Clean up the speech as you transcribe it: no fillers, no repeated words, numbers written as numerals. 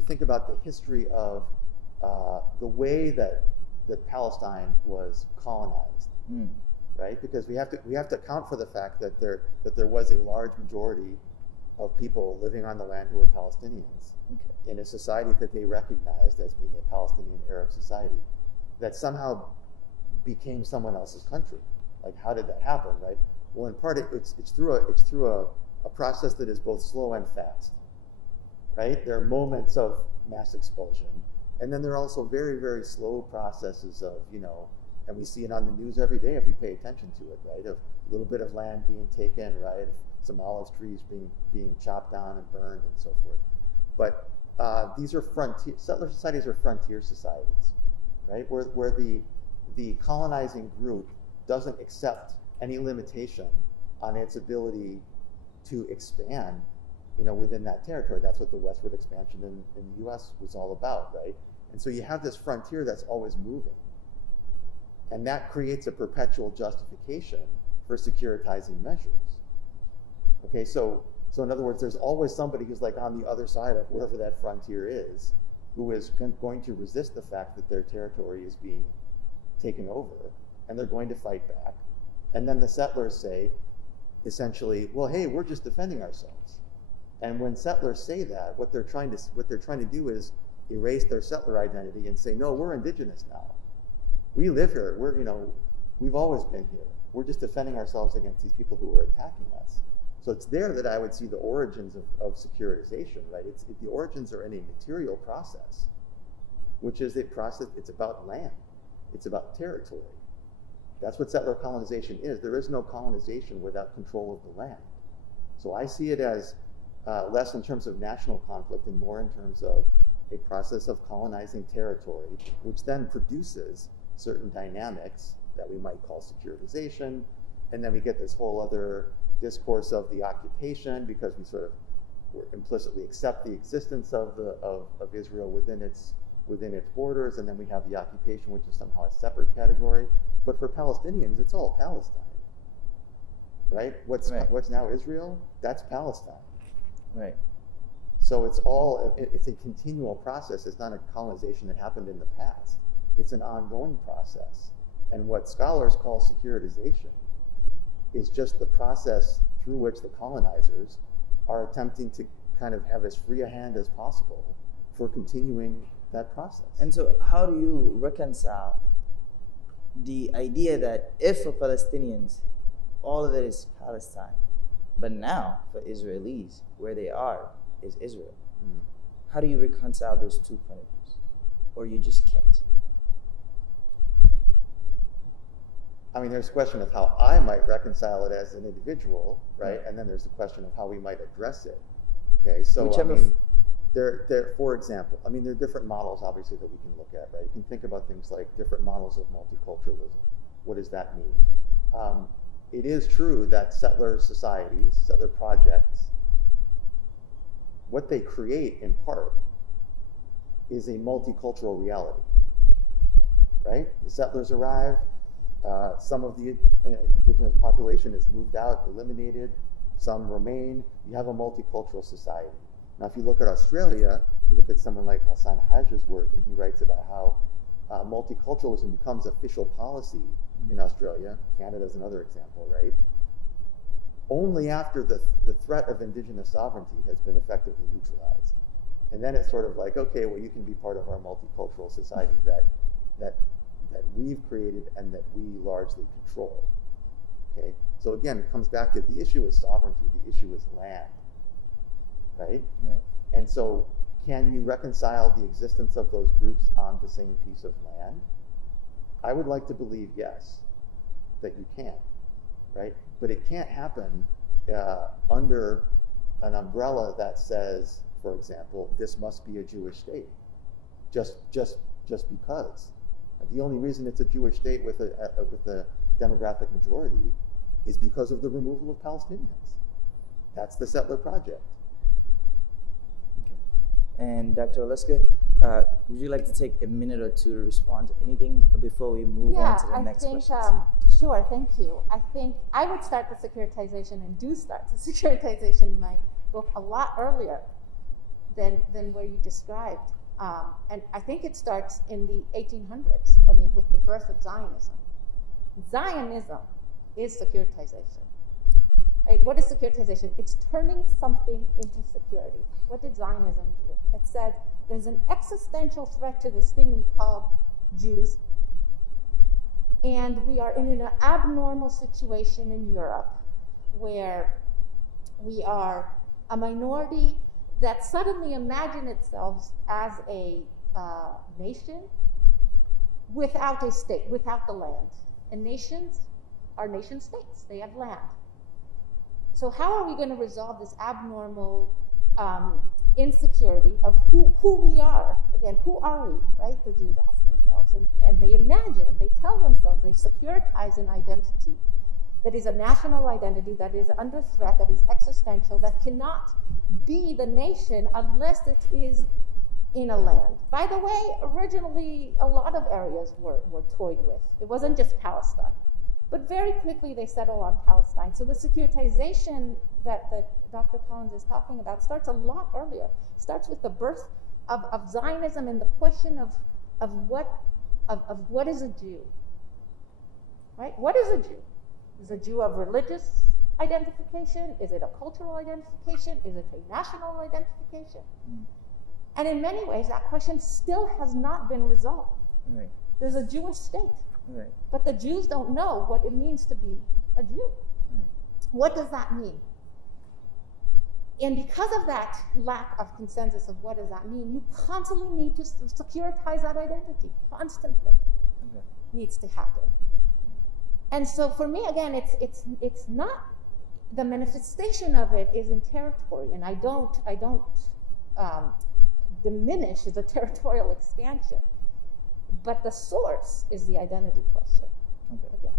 you think about the history of the way that Palestine was colonized, right? Because we have to account for the fact that there was a large majority of people living on the land who were Palestinians in a society that they recognized as being a Palestinian Arab society that somehow became someone else's country. Like, how did that happen, right? Well, in part, it's through a process that is both slow and fast, right? There are moments of mass expulsion, and then there are also very, very slow processes of, and we see it on the news every day if we pay attention to it, right? Of a little bit of land being taken, right? Some olive trees being chopped down and burned and so forth. But these are settler societies are frontier societies, right? Where the colonizing group doesn't accept any limitation on its ability to expand, within that territory. That's what the westward expansion in the U.S. was all about, right? And so you have this frontier that's always moving. And that creates a perpetual justification for securitizing measures. Okay, so in other words, there's always somebody who's like on the other side of wherever that frontier is, who is going to resist the fact that their territory is being taken over, and they're going to fight back. And then the settlers say, essentially, well, hey, we're just defending ourselves. And when settlers say that, what they're trying to do is erase their settler identity and say, no, we're indigenous now. We live here. We've always been here. We're just defending ourselves against these people who are attacking us. So it's there that I would see the origins of securitization, right? The origins are in a material process, which is a process. It's about land. It's about territory. That's what settler colonization is. There is no colonization without control of the land. So I see it as less in terms of national conflict and more in terms of a process of colonizing territory, which then produces certain dynamics that we might call securitization. And then we get this whole other discourse of the occupation, because we sort of implicitly accept the existence of Israel within its borders, and then we have the occupation, which is somehow a separate category. But for Palestinians, it's all Palestine, right? What's now Israel, that's Palestine. Right. So it's a continual process. It's not a colonization that happened in the past. It's an ongoing process. And what scholars call securitization is just the process through which the colonizers are attempting to kind of have as free a hand as possible for continuing that process. And so how do you reconcile the idea that if for Palestinians, all of it is Palestine, but now for Israelis, where they are is Israel? How do you reconcile those two point of views? Or you just can't? I mean, there's a question of how I might reconcile it as an individual, right? And then there's the question of how we might address it. Okay, so for example, there are different models, obviously, that we can look at, right? You can think about things like different models of multiculturalism. What does that mean? It is true that settler societies, settler projects, what they create in part is a multicultural reality, right? The settlers arrive, some of the indigenous population is moved out, eliminated, some remain. You have a multicultural society. Now, if you look at Australia, you look at someone like Hassan Haj's work, and he writes about how multiculturalism becomes official policy in Australia. Canada is another example, right? Only after the threat of indigenous sovereignty has been effectively neutralized. And then it's sort of like, okay, well, you can be part of our multicultural society that we've created and that we largely control. Okay? So again, it comes back to the issue is sovereignty, the issue is land. Right? And so can you reconcile the existence of those groups on the same piece of land? I would like to believe yes, that you can, right? But it can't happen under an umbrella that says, for example, this must be a Jewish state, just because. The only reason it's a Jewish state with a demographic majority is because of the removal of Palestinians. That's the settler project. And Dr. Oleska, would you like to take a minute or two to respond to anything before we move on to the next question? Sure, thank you. I think I would start the securitization and do start the securitization in my book a lot earlier than where you described. And I think it starts in the 1800s, I mean, with the birth of Zionism. Zionism is securitization. Right? What is securitization? It's turning something into security. What did Zionism do? It said there's an existential threat to this thing we call Jews, and we are in an abnormal situation in Europe where we are a minority that suddenly imagine itself as a nation without a state, without the land. And nations are nation states. They have land. So how are we going to resolve this abnormal insecurity of who we are? Again, who are we, right? The Jews ask themselves. And they imagine, and they tell themselves, they securitize an identity that is a national identity, that is under threat, that is existential, that cannot be the nation unless it is in a land. By the way, originally a lot of areas were toyed with. It wasn't just Palestine. But very quickly they settle on Palestine. So the securitization that Dr. Collins is talking about starts a lot earlier. It starts with the birth of Zionism and the question of what is a Jew? Right? What is a Jew? Is a Jew of religious identification? Is it a cultural identification? Is it a national identification? And in many ways, that question still has not been resolved. Right. There's a Jewish state, Right. but the Jews don't know what it means to be a Jew. Right. What does that mean? And because of that lack of consensus of what does that mean, you constantly need to securitize that identity. Constantly needs to happen. And so for me, again, it's not, the manifestation of it is in territory, and I don't diminish the territorial expansion, but the source is the identity question. Okay. Again.